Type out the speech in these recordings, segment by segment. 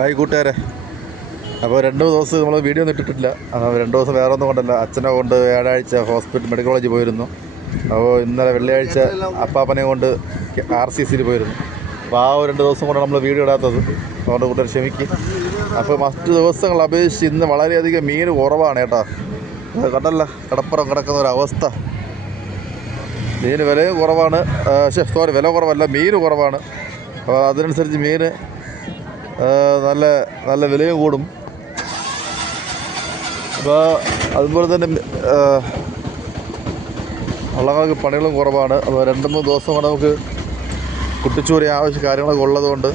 Hi കൂട്ടുകാരെ. അപ്പോൾ രണ്ട് ദിവസം നമ്മൾ വീഡിയോ ഒന്നും ഇട്ടിട്ടില്ല. രണ്ട് ദിവസം വേറെ ഒന്നും കൊണ്ടല്ല. അച്ഛനെ കൊണ്ട് വ്യാഴാഴ്ച ഹോസ്പിറ്റൽ മെഡിക്കൽ കോളേജിൽ പോയിരുന്നു. അപ്പോൾ ഇന്നലെ വെള്ളിയാഴ്ച അപ്പാപ്പനെ കൊണ്ട് ആർ സി സിയിൽ പോയിരുന്നു. അപ്പോൾ ആ രണ്ട് ദിവസം കൊണ്ട് നമ്മൾ വീഡിയോ ഇടാത്തത്. അതുകൊണ്ട് കൂട്ടുകാർ ക്ഷമിക്കും. അപ്പോൾ മറ്റു ദിവസങ്ങൾ അപേക്ഷിച്ച് ഇന്ന് വളരെയധികം മീൻ കുറവാണ് കേട്ടോ. കണ്ടല്ല കടപ്പുറം കിടക്കുന്ന ഒരു അവസ്ഥ. മീൻ വിലയും കുറവാണ്. പക്ഷേ സോറി വില കുറവല്ല മീൻ കുറവാണ്. അപ്പോൾ അതിനനുസരിച്ച് മീൻ നല്ല നല്ല വിലയും കൂടും. അപ്പോൾ അതുപോലെ തന്നെ വള്ളങ്ങൾക്ക് പണികളും കുറവാണ്. അപ്പോൾ രണ്ട് മൂന്ന് ദിവസം നമുക്ക് കുട്ടിച്ചൂരി ആവശ്യ കാര്യങ്ങളൊക്കെ ഉള്ളതുകൊണ്ട്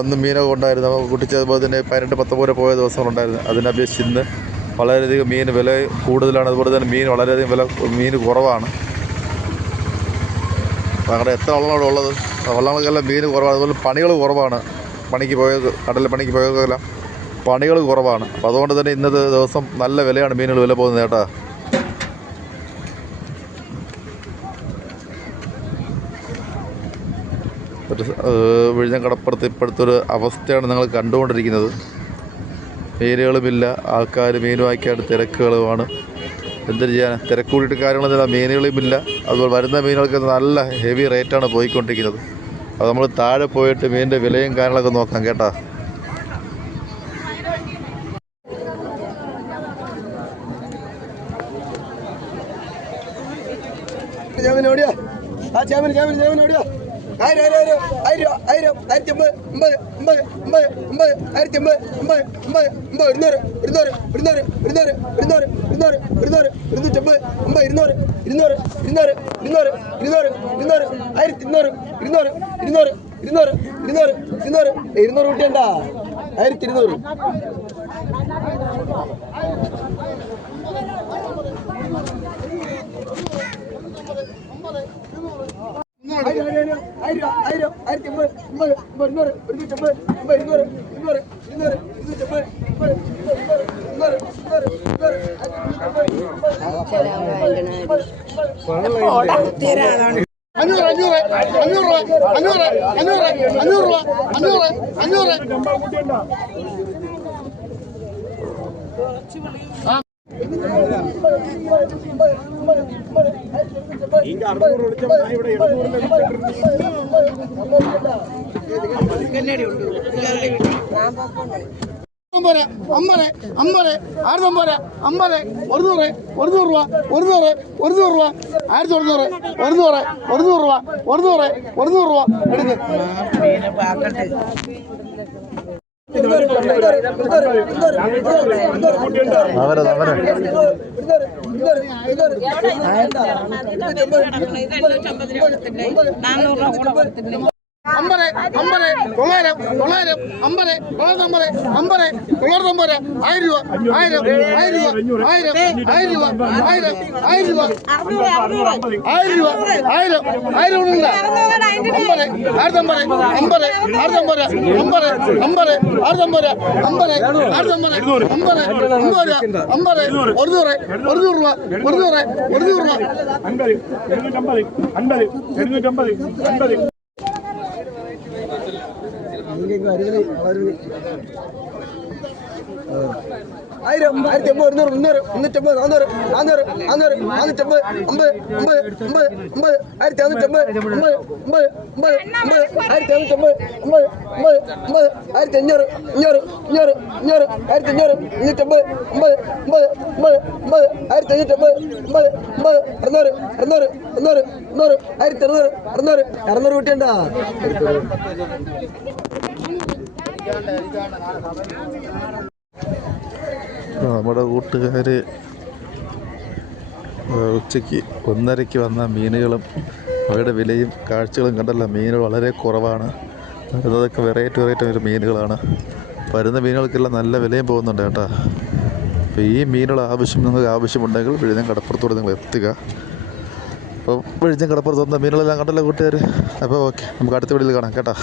അന്ന് മീനൊക്കെ ഉണ്ടായിരുന്നു. അപ്പോൾ കുട്ടിച്ച് അതുപോലെ തന്നെ പതിനെട്ട് പത്തൊമ്പത് പോയ ദിവസങ്ങളുണ്ടായിരുന്നു. അതിനപേക്ഷിച്ച് ഇന്ന് വളരെയധികം മീൻ വില കൂടുതലാണ്. അതുപോലെ തന്നെ മീൻ വളരെയധികം വില മീൻ കുറവാണ്. അവിടെ എത്ര വള്ളങ്ങളാണ് ഉള്ളത്? വള്ളങ്ങൾക്കെല്ലാം മീൻ കുറവാണ്. അതുപോലെ പണികൾ കുറവാണ്. പണിക്ക് പോയത് കടലിൽ പണിക്ക് പോയതെല്ലാം പണികൾ കുറവാണ്. അപ്പോൾ അതുകൊണ്ട് തന്നെ ഇന്നത്തെ ദിവസം നല്ല വിലയാണ് മീനുകൾ വില പോകുന്നത് കേട്ടോ. ഒരു വിഴിഞ്ഞം കടപ്പുറത്ത് ഇപ്പോഴത്തെ ഒരു അവസ്ഥയാണ് നിങ്ങൾ കണ്ടുകൊണ്ടിരിക്കുന്നത്. മീനുകളുമില്ല ആൾക്കാർ മീൻ വാങ്ങിക്കാൻ തിരക്കുകളുമാണ്. എന്തൊരു ചെയ്യാൻ തിരക്ക് കൂടിയിട്ട് കാര്യങ്ങളൊന്നുമില്ല മീനുകളുമില്ല. അതുപോലെ വരുന്ന മീനുകൾക്ക് നല്ല ഹെവി റേറ്റാണ് പോയിക്കൊണ്ടിരിക്കുന്നത്. അത് നമ്മൾ താഴെ പോയിട്ട് മീനിന്റെ വിലയും കാര്യങ്ങളൊക്കെ നോക്കാം കേട്ടോ. ചേമൻ ഓടിയാ ആ ചേമൻ ചേമൻ ചേമൻ എവിടെയാ? ആയിരം ആയിരം ആയിരം ആയിരം ആയിരം ആയിരത്തി അമ്പത് അമ്പത് അമ്പത് അമ്പത് അമ്പത് ആയിരത്തി അമ്പത് അമ്പത് അമ്പത് അമ്പത് ഇരുന്നൂറ് ഇരുന്നൂറ് ഇരുന്നൂറ് ഇരുന്നൂറ് ഇരുന്നൂറ് ഇരുന്നൂറ് ഇരുന്നൂറ് ഇരുന്നൂറ്റമ്പത് അമ്പത് ഇരുന്നൂറ് ഇരുന്നൂറ് ഇരുന്നൂറ് ഇരുന്നൂറ് ഇരുന്നൂറ് ഇരുന്നൂറ് ആയിരത്തി ഇരുന്നൂറ് ആയിരത്തി ഇരുന്നൂറ് ആയിരം ആയിരം ആയിരം ആയിരം ആയിരത്തി അമ്പത് അമ്പത് അമ്പത് ഇരുന്നൂറ് അമ്പത് ഇരുന്നൂറ് ഇരുന്നൂറ് ഇരുന്നൂറ് അമ്പത് ഇരുന്നൂറ് ഇരുന്നൂറ് ഇരുന്നൂറ് അഞ്ഞൂറ് അഞ്ഞൂറ് അഞ്ഞൂറ് അഞ്ഞൂറ് അഞ്ഞൂറ് അഞ്ഞൂറ് രൂപ അഞ്ഞൂറ് അഞ്ഞൂറ് ഇന്റെ അറുന്നൂറ് വിളിച്ചപ്പോ ഇവിടെ ഇടപെടുന്നുണ്ട് അമ്പത് അമ്പത് അമ്പത് ആയിരത്തമ്പത് അമ്പത് ഒരുന്നൂറ് ഒരുന്നൂറ് രൂപ ഒരുന്നൂറ് ഒരുന്നൂറ് രൂപ ആയിരത്തി ഒരുന്നൂറ് ഒരുന്നൂറ് ഒരുന്നൂറ് രൂപ ഒരുന്നൂറ് ഒരുന്നൂറ് രൂപ എടുക്കും. അവരത് അവരെ അമ്പത് അമ്പത് തൊള്ളായിരം തൊള്ളായിരം അമ്പത് തൊള്ളായിരത്തി അമ്പത് അമ്പത് തൊള്ളായിരത്തി അമ്പത് ആയിരം രൂപ ആയിരം ആയിരം രൂപ ആയിരം ആയിരം രൂപ ആയിരം ആയിരം രൂപ ആയിരം രൂപ ആയിരം ആയിരം ഉണ്ടല്ല അമ്പത് ആയിരത്തി അമ്പത് അമ്പത് ആയിരത്തി അമ്പത് അമ്പത് അമ്പത് ആയിരത്തി അമ്പത് അമ്പത് ആയിരത്തി അമ്പത് അമ്പത് അമ്പത് ഒരു നൂറ് ഒരു രൂപ ഒരു നൂറ് ഒരു നൂറ് രൂപ. അൻപത് എഴുന്നൂറ്റമ്പത് അൻപത് എഴുന്നൂറ്റമ്പത് അൻപത് ആയിരം ആയിരത്തി അമ്പത് ഇരുന്നൂറ് മുന്നൂറ് മുന്നൂറ്റമ്പത് നാന്നൂറ് നാന്നൂറ് നാന്നൂറ് നാനൂറ്റമ്പത് അമ്പത് അമ്പത് അമ്പത് അമ്പത് ആയിരത്തി അഞ്ഞൂറ്റമ്പത് അമ്പത് അമ്പത് അമ്പത് അമ്പത് ആയിരത്തി അഞ്ഞൂറ്റമ്പത് അമ്പത് നമ്മുടെ കൂട്ടുകാർ ഉച്ചയ്ക്ക് ഒന്നരയ്ക്ക് വന്ന മീനുകളും അവയുടെ വിലയും കാഴ്ചകളും കണ്ടല്ല. മീനുകൾ വളരെ കുറവാണ്. വരുന്നതൊക്കെ വെറൈറ്റി വെറൈറ്റി ഒരു മീനുകളാണ്. വരുന്ന മീനുകൾക്കെല്ലാം നല്ല വിലയും പോകുന്നുണ്ട് കേട്ടോ. അപ്പോൾ ഈ മീനുകൾ ആവശ്യം നിങ്ങൾക്ക് ആവശ്യമുണ്ടെങ്കിൽ വിഴിഞ്ഞം കടപ്പുറത്തോടെ നിങ്ങൾ എത്തുക. അപ്പോൾ വിഴിഞ്ഞം കടപ്പുറത്ത് വന്ന മീനുകളെല്ലാം കണ്ടല്ലോ കൂട്ടുകാർ അപ്പോൾ ഓക്കെ നമുക്ക് അടുത്ത വീട്ടിൽ കാണാം കേട്ടോ.